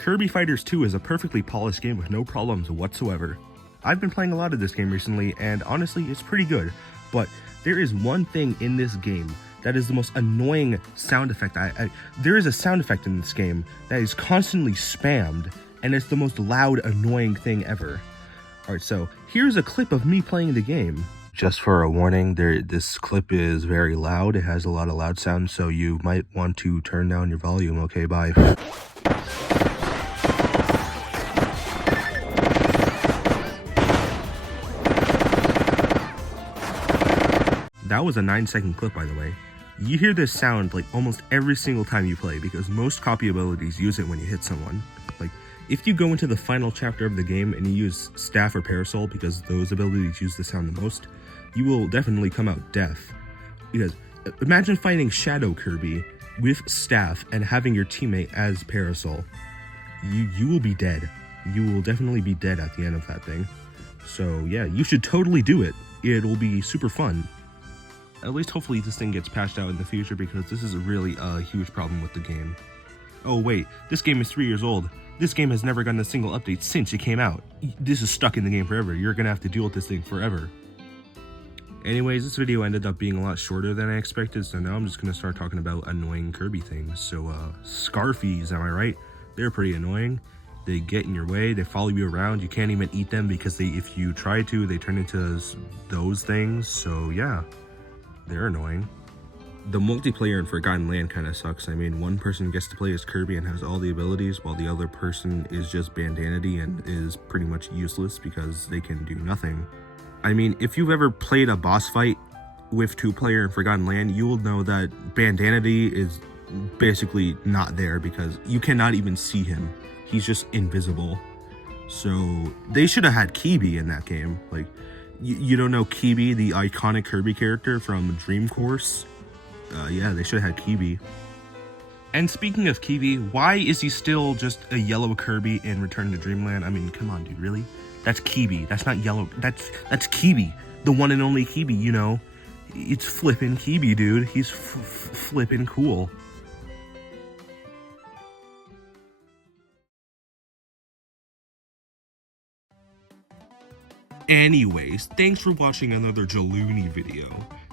Kirby Fighters 2 is a perfectly polished game with no problems whatsoever. I've been playing a lot of this game recently, and honestly, it's pretty good. But there is one thing in this game that is the most annoying sound effect. There is a sound effect in this game that is constantly spammed, and it's the most loud, annoying thing ever. Alright, so here's a clip of me playing the game. Just for a warning, this clip is very loud. It has a lot of loud sounds, so you might want to turn down your volume. Okay, bye. That was a 9-second clip, by the way. You hear this sound like almost every single time you play because most copy abilities use it when you hit someone. Like, if you go into the final chapter of the game and you use Staff or Parasol because those abilities use the sound the most, you will definitely come out deaf. Because imagine fighting Shadow Kirby with Staff and having your teammate as Parasol. You will be dead. You will definitely be dead at the end of that thing. So yeah, you should totally do it. It'll be super fun. At least hopefully this thing gets patched out in the future because this is really a huge problem with the game. Oh wait, this game is 3 years old. This game has never gotten a single update since it came out. This is stuck in the game forever. You're gonna have to deal with this thing forever. Anyways, this video ended up being a lot shorter than I expected, so now I'm just gonna start talking about annoying Kirby things. So, Scarfies, am I right? They're pretty annoying. They get in your way, they follow you around, you can't even eat them because if you try to, they turn into those things, so yeah. They're annoying. The multiplayer in Forgotten Land kind of sucks. I mean, one person gets to play as Kirby and has all the abilities, while the other person is just Bandanity and is pretty much useless because they can do nothing. I mean, if you've ever played a boss fight with 2-player in Forgotten Land, you will know that Bandanity is basically not there because you cannot even see him. He's just invisible. So they should have had Kirby in that game. Like, you don't know Kirby, the iconic Kirby character from Dream Course? Yeah, they should have had Kirby. And speaking of Kirby, why is he still just a yellow Kirby in Return to Dreamland? I mean, come on, dude, really? That's Kirby. That's not yellow. That's Kirby. The one and only Kirby, you know? It's flippin' Kirby, dude. He's flippin' cool. Anyways, thanks for watching another Jaloony video.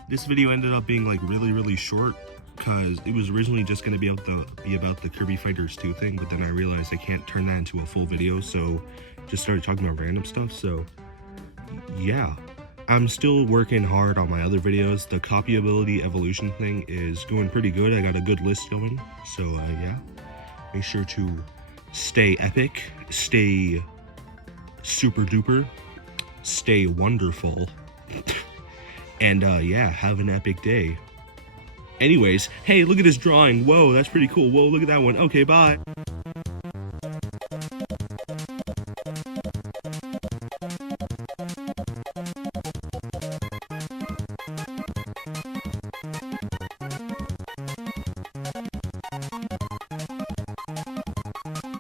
This video ended up being like really short because it was originally just going to be about the Kirby Fighters 2 thing, but then I realized I can't turn that into a full video, so just started talking about random stuff. So yeah, I'm still working hard on my other videos. The copy ability evolution thing is going pretty good. I got a good list going, so yeah, make sure to stay epic, stay super duper, stay wonderful, and yeah, have an epic day. Anyways, hey, look at this drawing. Whoa, that's pretty cool. Whoa, look at that one. Okay, bye.